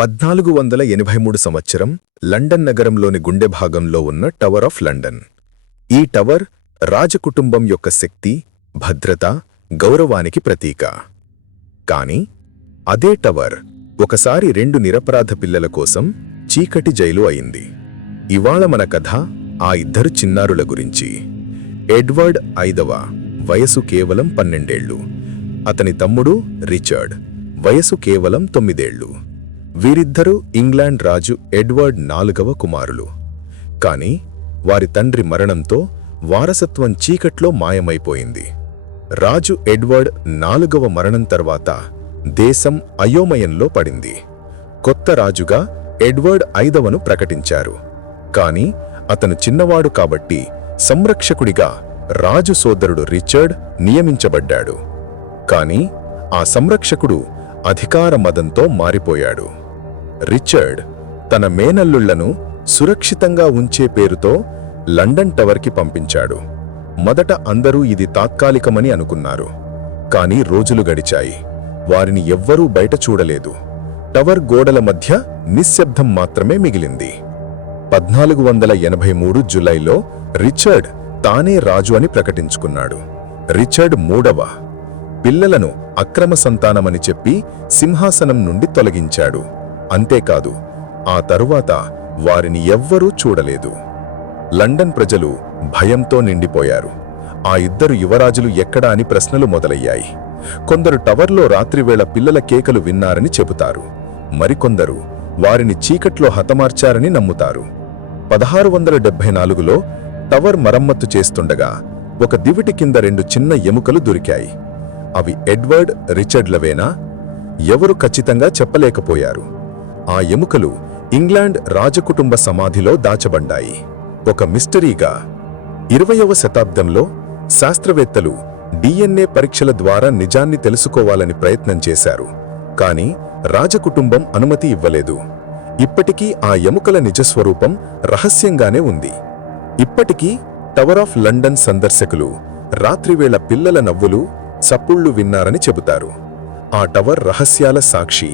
పద్నాలుగు వందల ఎనభై మూడు సంవత్సరం లండన్ నగరంలోని గుండె భాగంలో ఉన్న టవర్ ఆఫ్ లండన్. ఈ టవర్ రాజకుటుంబం యొక్క శక్తి భద్రత గౌరవానికి ప్రతీక. కాని అదే టవర్ ఒకసారి రెండు నిరపరాధ పిల్లల కోసం చీకటి జైలు అయింది. ఇవాళ మన కథ ఆ ఇద్దరు చిన్నారుల గురించి. ఎడ్వర్డ్ ఐదవ వయసు కేవలం పన్నెండేళ్ళు. అతని తమ్ముడు రిచర్డ్ వయసు కేవలం తొమ్మిదేళ్ళు. వీరిద్దరూ ఇంగ్లాండ్ రాజు ఎడ్వర్డ్ నాలుగవ కుమారులు. కాని వారి తండ్రి మరణంతో వారసత్వం చీకట్లో మాయమైపోయింది. రాజు ఎడ్వర్డ్ నాలుగవ మరణం తర్వాత దేశం అయోమయంలో పడింది. కొత్త రాజుగా ఎడ్వర్డ్ ఐదవను ప్రకటించారు. కాని అతను చిన్నవాడు కాబట్టి సంరక్షకుడిగా రాజు సోదరుడు రిచర్డ్ నియమించబడ్డాడు. కాని ఆ సంరక్షకుడు అధికార మదంతో మారిపోయాడు. రిచర్డ్ తన మేనల్లుళ్ళను సురక్షితంగా ఉంచే పేరుతో లండన్ టవర్కి పంపించాడు. మొదట అందరూ ఇది తాత్కాలికమని అనుకున్నారు. కాని రోజులు గడిచాయి. వారిని ఎవ్వరూ బయట చూడలేదు. టవర్ గోడల మధ్య నిశ్శబ్దం మాత్రమే మిగిలింది. పద్నాలుగు వందల ఎనభై మూడు జులైలో రిచర్డ్ తానే రాజు అని ప్రకటించుకున్నాడు. రిచర్డ్ మూడవ. పిల్లలను అక్రమ సంతానమని చెప్పి సింహాసనం నుండి తొలగించాడు. అంతేకాదు ఆ తరువాత వారిని ఎవ్వరూ చూడలేదు. లండన్ ప్రజలు భయంతో నిండిపోయారు. ఆ ఇద్దరు యువరాజులు ఎక్కడా అని ప్రశ్నలు మొదలయ్యాయి. కొందరు టవర్లో రాత్రివేళ పిల్లల కేకలు విన్నారని చెబుతారు. మరికొందరు వారిని చీకట్లో హతమార్చారని నమ్ముతారు. పదహారు వందల డెబ్బై నాలుగులో టవర్ మరమ్మత్తు చేస్తుండగా ఒక దివిటి కింద రెండు చిన్న ఎముకలు దొరికాయి. అవి ఎడ్వర్డ్ రిచర్డ్లవేనా ఎవరు ఖచ్చితంగా చెప్పలేకపోయారు. ఆ ఎముకలు ఇంగ్లాండ్ రాజకుటుంబ సమాధిలో దాచబడ్డాయి. ఒక మిస్టరీగా ఇరవయవ శతాబ్దంలో శాస్త్రవేత్తలు డిఎన్ఏ పరీక్షల ద్వారా నిజాన్ని తెలుసుకోవాలని ప్రయత్నం చేశారు కాని రాజకుటుంబం అనుమతి ఇవ్వలేదు. ఇప్పటికీ ఆ ఎముకల నిజస్వరూపం రహస్యంగానే ఉంది. ఇప్పటికీ టవర్ ఆఫ్ లండన్ సందర్శకులు రాత్రివేళ పిల్లల నవ్వులు చప్పుళ్ళు విన్నారని చెబుతారు. ఆ టవర్ రహస్యాల సాక్షి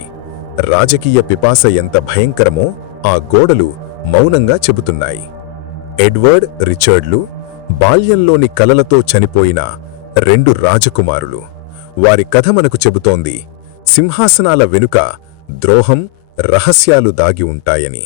రాజకీయ పిపాస ఎంత భయంకరమో ఆ గోడలు మౌనంగా చెబుతున్నాయి. ఎడ్వర్డ్ రిచర్డ్లు బాల్యంలోని కలలతో చనిపోయిన రెండు రాజకుమారులు. వారి కథ మనకు చెబుతోంది సింహాసనాల వెనుక ద్రోహం రహస్యాలు దాగి ఉంటాయని.